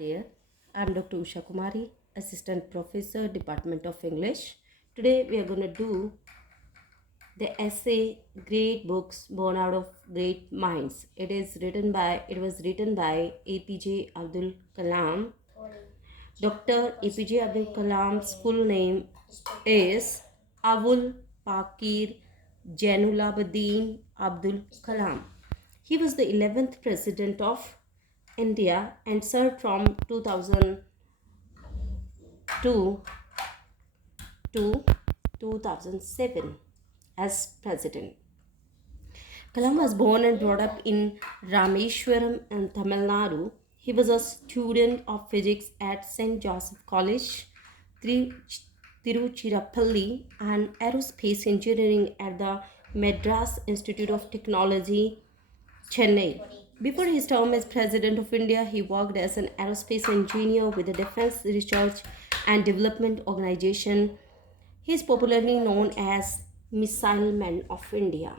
There, I'm Dr. Usha Kumari, Assistant Professor, Department of English. Today we are going to do the essay Great Books Born Out of Great Minds. It was written by APJ Abdul Kalam. Dr. APJ Abdul Kalam's full name is Abul Pakir Jainulabdin Abdul Kalam. He was the 11th President of India and served from 2002 to 2007 as president. Kalam was born and brought up in Rameshwaram in Tamil Nadu. He was a student of physics at St. Joseph College, Tiruchirappalli, and aerospace engineering at the Madras Institute of Technology, Chennai. Before his term as President of India, he worked as an aerospace engineer with the Defense Research and Development Organization. He is popularly known as Missile Man of India.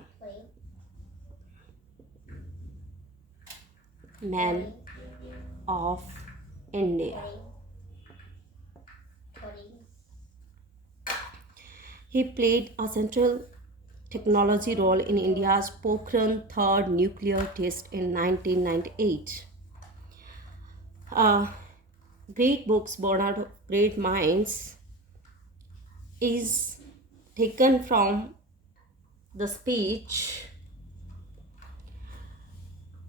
Man of India. He played a central technology role in India's Pokhran third nuclear test in 1998. Great Books Born Out of Great Minds is taken from the speech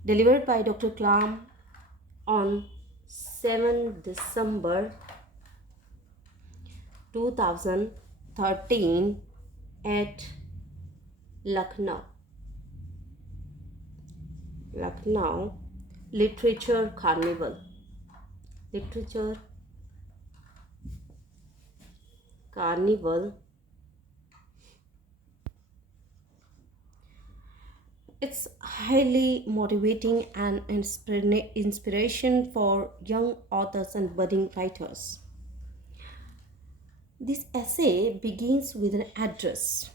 delivered by Dr. Kalam on 7 December 2013 at Lucknow Literature Carnival. It's highly motivating and inspiration for young authors and budding writers. This essay begins with an address.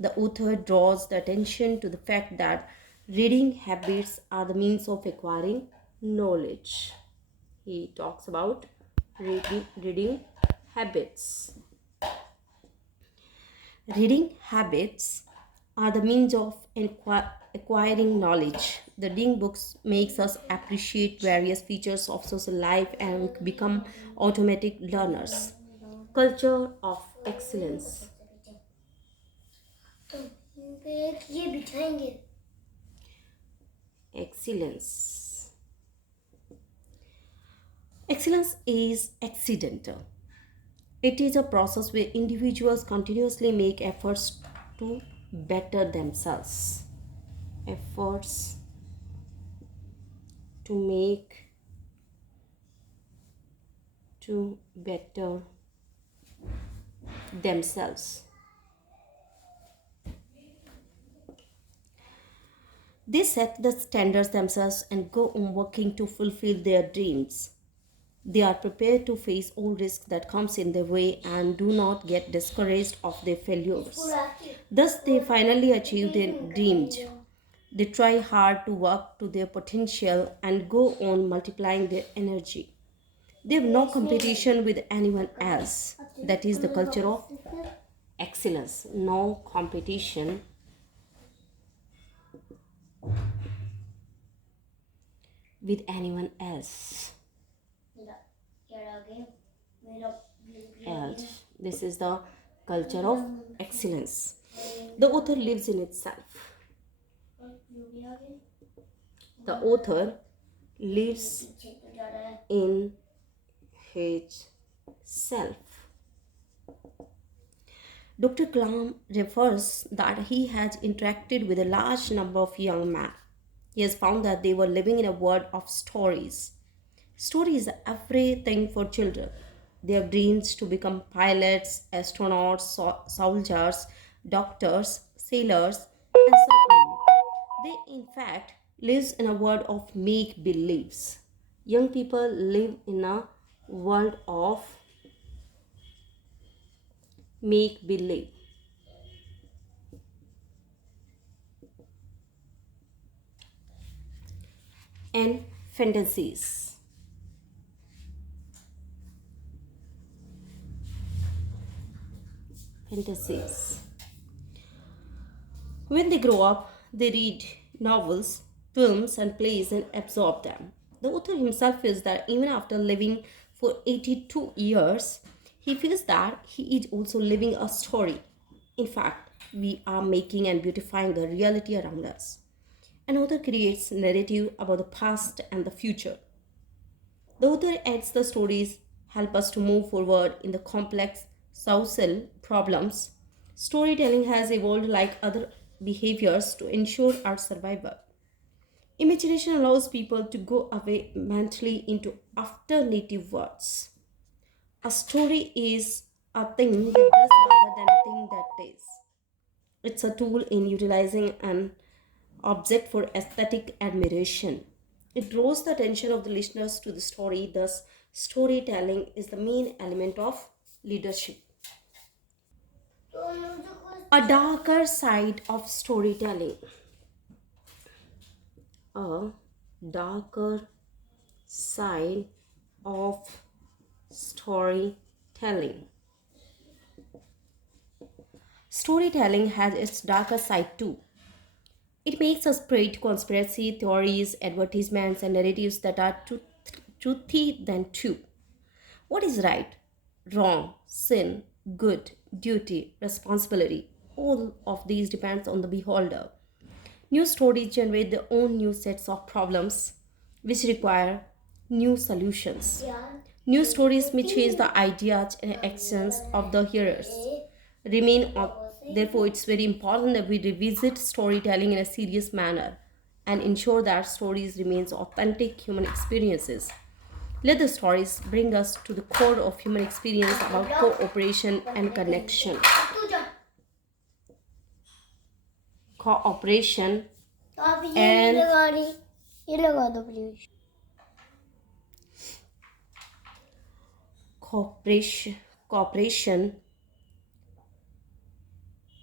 The author draws the attention to the fact that reading habits are the means of acquiring knowledge. He talks about reading habits. Reading habits are the means of acquiring knowledge. The reading books makes us appreciate various features of social life and become automatic learners. Culture of excellence. Excellence is accidental. It is a process where individuals continuously make efforts to better themselves. Efforts to better themselves. They set the standards themselves and go on working to fulfill their dreams. They are prepared to face all risks that comes in their way and do not get discouraged of their failures. Thus, they finally achieve their dreams. They try hard to work to their potential and go on multiplying their energy. They have no competition with anyone else. That is the culture of excellence. No competition with anyone else. This is the culture of excellence. The author lives in itself. The author lives in his self. Dr. Kalam refers that he has interacted with a large number of young men. He has found that they were living in a world of stories. Stories are everything for children. They have dreams to become pilots, astronauts, soldiers, doctors, sailors, and so on. They, in fact, live in a world of make-believes. Young people live in a world of make-believe. And fantasies. fantasies. When they grow up, they read novels, films, and plays and absorb them. The author himself feels that even after living for 82 years, he feels that he is also living a story. In fact, we are making and beautifying the reality around us. An author creates narrative about the past and the future. The author adds the stories help us to move forward in the complex social problems. Storytelling has evolved like other behaviors to ensure our survival. Imagination allows people to go away mentally into alternative worlds. A story is a thing that does rather than a thing that is. It's a tool in utilizing an object for aesthetic admiration. It draws the attention of the listeners to the story, thus, storytelling is the main element of leadership. A darker side of storytelling. A darker side of storytelling. Storytelling has its darker side too. It makes us prey to conspiracy theories, advertisements, and narratives that are truthy than true. What is right, wrong, sin, good, duty, responsibility? All of these depends on the beholder. New stories generate their own new sets of problems which require new solutions. New stories may change the ideas and actions of the hearers. Therefore, it's very important that we revisit storytelling in a serious manner and ensure that stories remains authentic human experiences. Let the stories bring us to the core of human experience about cooperation and connection. Cooperation and cooperation, cooperation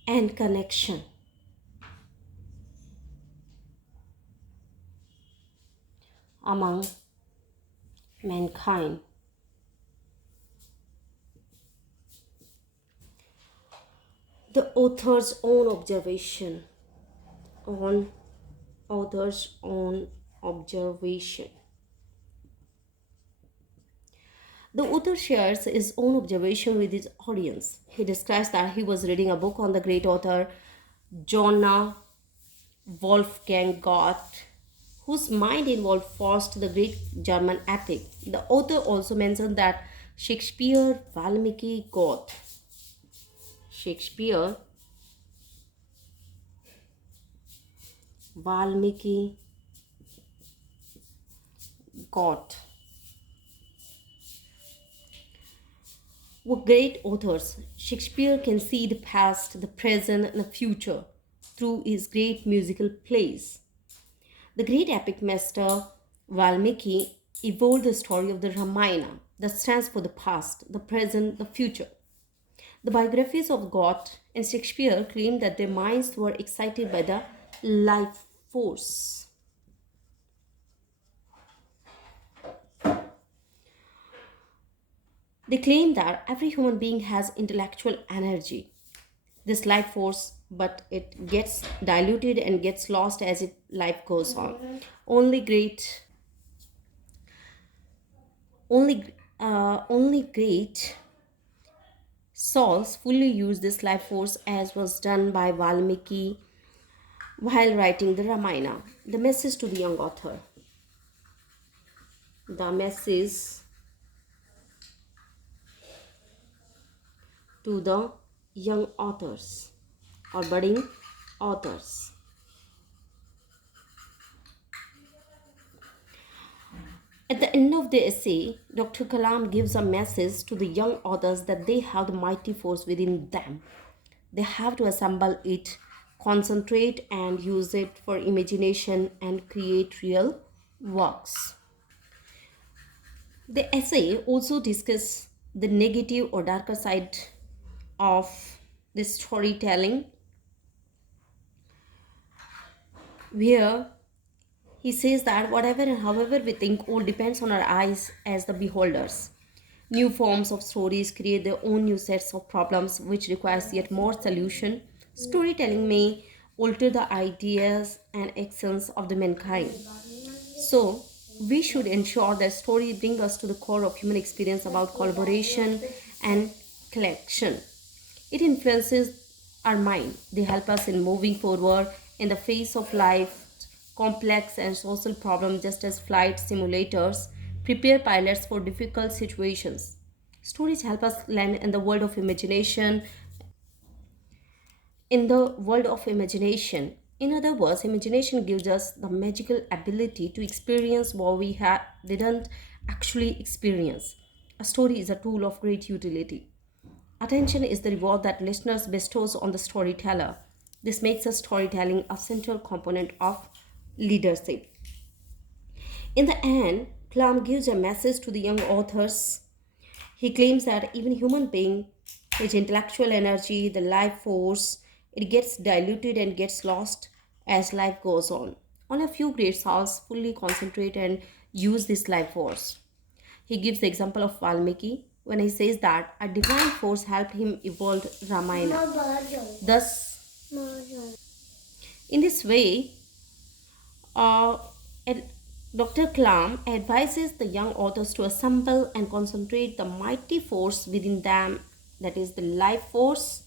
and connection among mankind. The author's own observation on author's own observation. The author shares his own observation with his audience. He describes that he was reading a book on the great author Johann Wolfgang Goethe, whose mind involved Faust, the great German epic. The author also mentioned that Shakespeare, Shakespeare, Valmiki, Goethe were great authors. Shakespeare can see the past, the present, and the future through his great musical plays. The great epic master Valmiki evolved the story of the Ramayana that stands for the past, the present, the future. The biographies of Goethe and Shakespeare claim that their minds were excited by the life force. They claim that every human being has intellectual energy, this life force, but it gets diluted and gets lost as life goes on. Only great souls fully use this life force, as was done by Valmiki while writing the Ramayana. The message to the young author. The message to the young authors or budding authors. At the end of the essay, Dr. Kalam gives a message to the young authors that they have the mighty force within them. They have to assemble it, concentrate, and use it for imagination and create real works. The essay also discusses the negative or darker side of the storytelling, where he says that whatever and however we think all depends on our eyes as the beholders. New forms of stories create their own new sets of problems which requires yet more solution. Storytelling may alter the ideas and actions of the mankind. So, we should ensure that stories bring us to the core of human experience about collaboration and collection. It influences our mind. They help us in moving forward in the face of life, complex and social problems, just as flight simulators prepare pilots for difficult situations. Stories help us land in the world of imagination. In the world of imagination, in other words, imagination gives us the magical ability to experience what didn't actually experience. A story is a tool of great utility. Attention is the reward that listeners bestows on the storyteller. This makes a storytelling a central component of leadership. In the end, Kalam gives a message to the young authors. He claims that even human being, his intellectual energy, the life force, it gets diluted and gets lost as life goes on. Only a few great souls fully concentrate and use this life force. He gives the example of Valmiki when he says that a divine force helped him evolve Ramayana. Thus, in this way, uh, Dr. Kalam advises the young authors to assemble and concentrate the mighty force within them, that is the life force,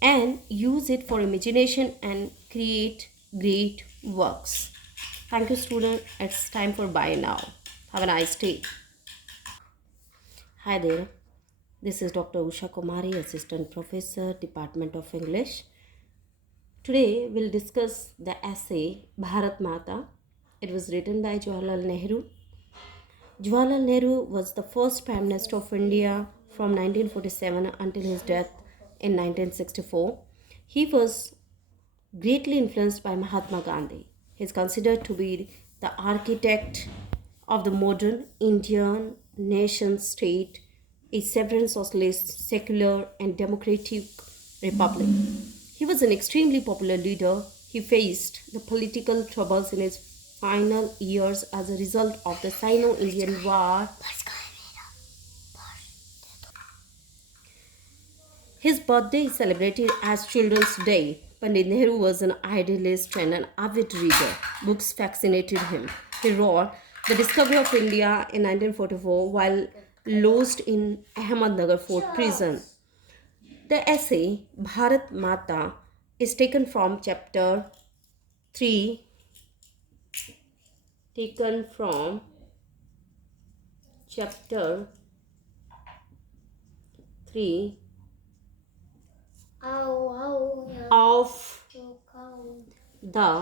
and use it for imagination and create great works. Thank you, student. It's time for bye now. Have a nice day. Hi there. This is Dr. Usha Kumari, Assistant Professor, Department of English. Today we'll discuss the essay Bharat Mata. It was written by Jawaharlal Nehru. Jawaharlal Nehru was the first Prime Minister of India from 1947 until his death in 1964. He was greatly influenced by Mahatma Gandhi. He is considered to be the architect of the modern Indian nation state, a sovereign socialist, secular, and democratic republic. He was an extremely popular leader. He faced the political troubles in his final years as a result of the Sino-Indian War. His birthday is celebrated as Children's Day. Pandit Nehru was an idealist and an avid reader. Books fascinated him. He wrote The Discovery of India in 1944 while lodged in Ahmednagar Fort prison. The essay Bharat Mata is taken from taken from chapter 3 of the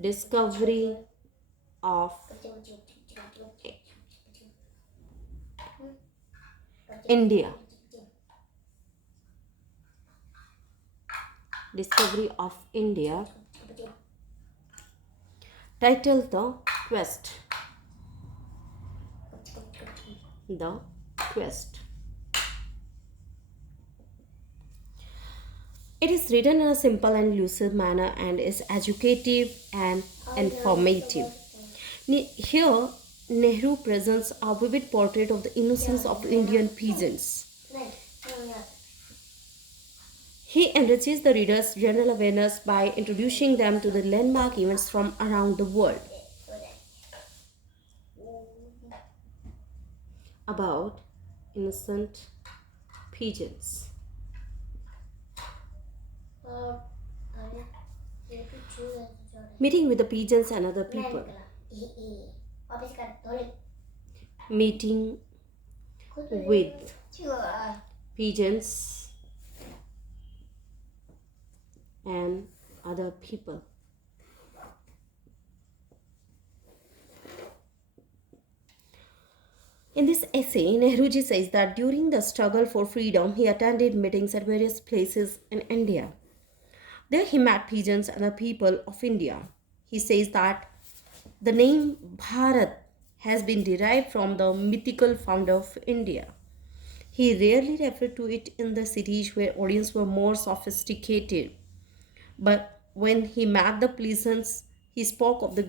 discovery of India. Discovery of India. Title The Quest. The Quest. It is written in a simple and lucid manner and is educative and informative. Here, Nehru presents a vivid portrait of the innocence of Indian peasants. He enriches the reader's general awareness by introducing them to the landmark events from around the world. About innocent pigeons. Meeting with the pigeons and other people. Meeting with pigeons and other people. In this essay, Nehruji says that during the struggle for freedom, he attended meetings at various places in India. There he met pigeons and the people of India. He says that the name Bharat has been derived from the mythical founder of India. He rarely referred to it in the cities where audiences were more sophisticated. But when he met the peasants, he spoke of the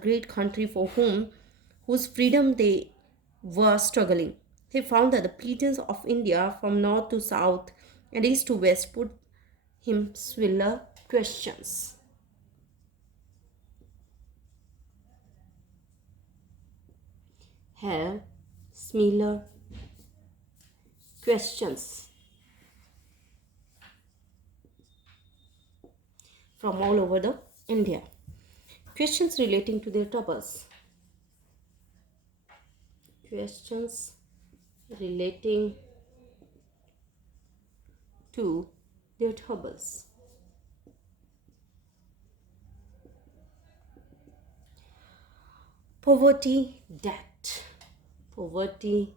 great country for whom whose freedom they were struggling. He found that the peasants of India from north to south and east to west put him similar questions. Have similar questions from all over the India. Questions relating to their troubles. Questions relating to their troubles. Poverty, debt. Poverty,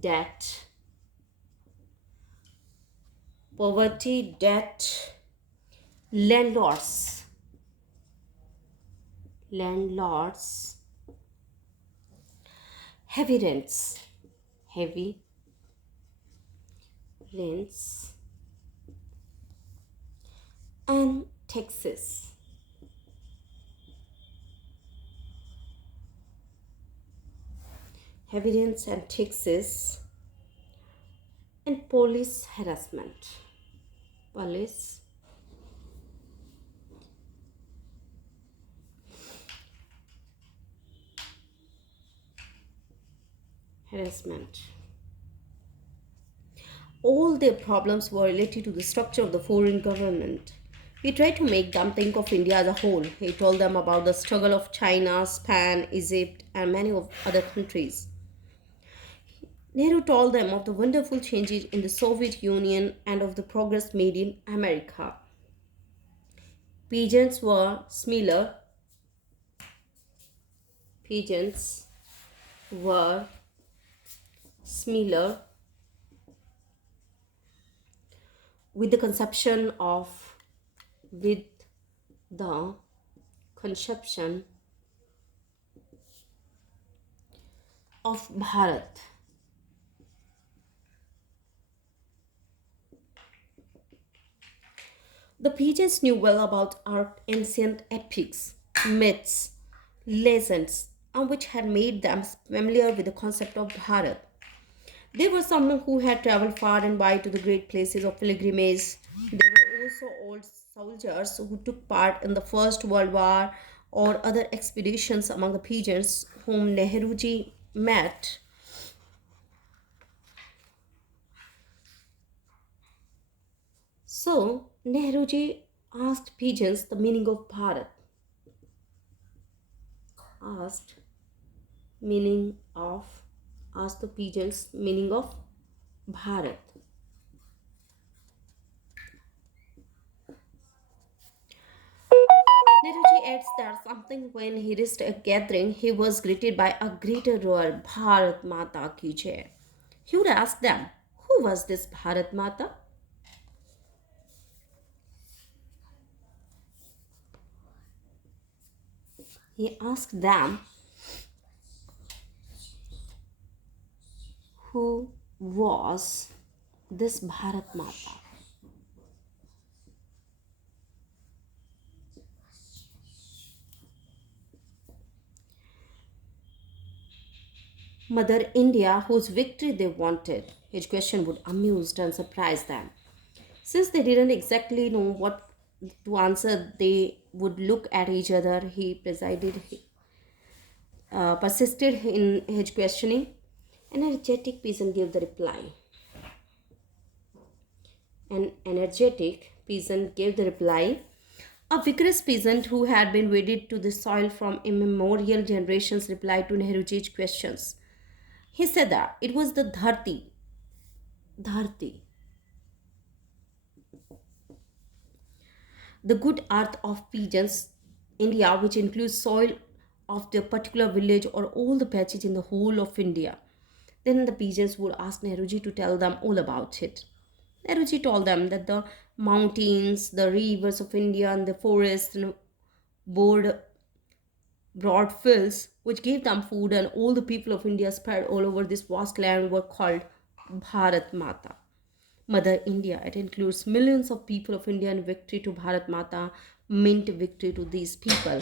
debt. Poverty, debt. Landlords. Landlords. Heavy rents. Heavy rents. And taxes. Heavy rents and taxes. And police harassment. Police harassment. All their problems were related to the structure of the foreign government. He tried to make them think of India as a whole. He told them about the struggle of China, Spain, Egypt, and many of other countries. Nehru told them of the wonderful changes in the Soviet Union and of the progress made in America. Pigeons were similar. Pigeons were similar with the conception of with the conception of Bharat. The pigeons knew well about our ancient epics, myths, legends, and which had made them familiar with the concept of Bharat. They were some who had traveled far and wide to the great places of pilgrimage. They were also old soldiers who took part in the First World War or other expeditions among the pigeons whom Nehruji met. So, Nehruji asked pigeons the meaning of Bharat. Asked meaning of asked the pigeons meaning of Bharat. Nehruji adds that something when he reached a gathering, he was greeted by a greater roar, Bharat Mata ki Jai. He would ask them, who was this Bharat Mata? He asked them, who was this Bharat Mata? Mother India, whose victory they wanted. His question would amuse and surprise them. Since they didn't exactly know what to answer, they would look at each other. He persisted in his questioning. An energetic peasant gave the reply. An energetic peasant gave the reply. A vigorous peasant who had been wedded to the soil from immemorial generations replied to Nehruji's questions. He said that it was the dharti, the good earth of pigeons, India, which includes soil of their particular village or all the patches in the whole of India. Then the pigeons would ask Nehruji to tell them all about it. Nehruji told them that the mountains, the rivers of India, and the forests and broad, broad fields which gave them food, and all the people of India spread all over this vast land were called Bharat Mata. Mother India. It includes millions of people of India, and victory to Bharat Mata meant victory to these people.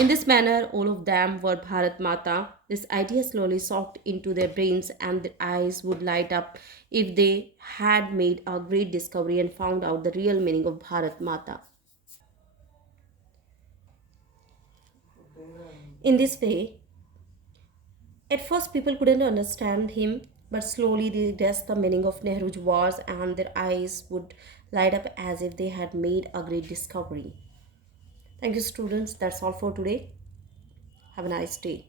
In this manner, all of them were Bharat Mata. This idea slowly soaked into their brains, and their eyes would light up if they had made a great discovery and found out the real meaning of Bharat Mata. In this way, at first people couldn't understand him, but slowly they grasped the meaning of Nehru's words, and their eyes would light up as if they had made a great discovery. Thank you, students. That's all for today. Have a nice day.